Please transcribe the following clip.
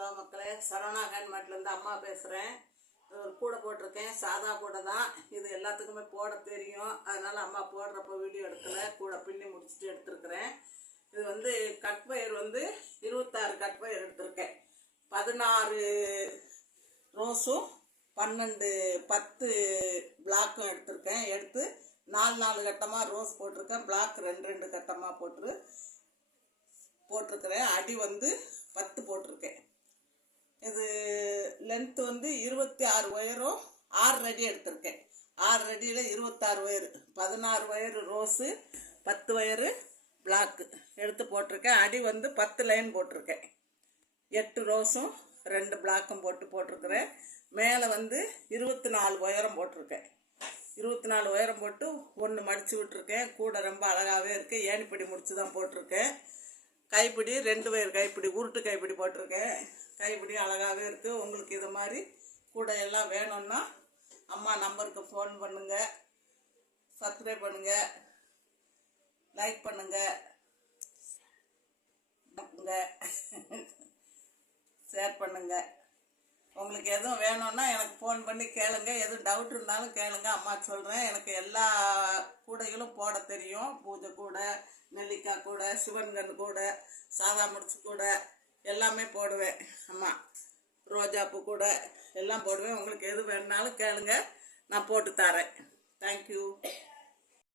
Hello மக்களே, சரவணா ஹேண்ட்மேட்லேருந்து அம்மா பேசுகிறேன். ஒரு கூடை போட்டிருக்கேன், சாதா கூடை தான். இது எல்லாத்துக்குமே போட தெரியும், அதனால் அம்மா போடுறப்போ வீடியோ எடுக்கலை, கூடை பின்னி முடிச்சுட்டு எடுத்துருக்குறேன். இது வந்து கட் ஒயர் வந்து 26 கட் ஒயர் எடுத்திருக்கேன். 16 ரோஸும் 10 பிளாக்கும் எடுத்திருக்கேன். எடுத்து 4 கட்டமாக ரோஸ் போட்டிருக்கேன். பிளாக் 2 கட்டமாக போட்டிருக்கிறேன். அடி வந்து 10 போட்டிருக்கேன். இது லென்த்து வந்து 26 ஒயரும் 6 அடி எடுத்திருக்கேன். 6 அடியில் 26 wire, 16 wire rose, 10 wire black எடுத்து போட்டிருக்கேன். அடி வந்து 10 லைன் போட்டிருக்கேன். 8 ரோஸும் 2 பிளாக்கும் போட்டிருக்கிறேன். மேலே வந்து 24 ஒயரம் போட்டிருக்கேன். 24 ஒயரம் போட்டு 1 மடித்து விட்டுருக்கேன். கூட ரொம்ப அழகாகவே இருக்குது. ஏணிப்படி முடிச்சு தான் போட்டிருக்கேன். கைப்பிடி 2 ஒயர் கைப்பிடி, உருட்டு கைப்பிடி போட்டிருக்கேன். கைப்பிடி அழகாகவே இருக்குது. உங்களுக்கு இது மாதிரி கூடையெல்லாம் வேணும்னா அம்மா நம்பருக்கு ஃபோன் பண்ணுங்கள், சப்ஸ்கிரைப் பண்ணுங்கள், லைக் பண்ணுங்கள், ஷேர் பண்ணுங்கள். உங்களுக்கு எதுவும் வேணும்னா எனக்கு ஃபோன் பண்ணி கேளுங்க. எதுவும் டவுட் இருந்தாலும் கேளுங்க, அம்மா சொல்கிறேன். எனக்கு எல்லா கூடைகளும் போட தெரியும். பூஜை கூடை, நெல்லிக்காய் கூடை, சிவன்கன்று கூடை, சாதா முடிச்சு கூடை எல்லாமே போடுவேன். அம்மா ரோஜாப்பூ கூடை எல்லாம் போடுவேன். உங்களுக்கு எது வேணுனாலும் கேளுங்க, நான் போட்டு தரேன். தேங்க்யூ.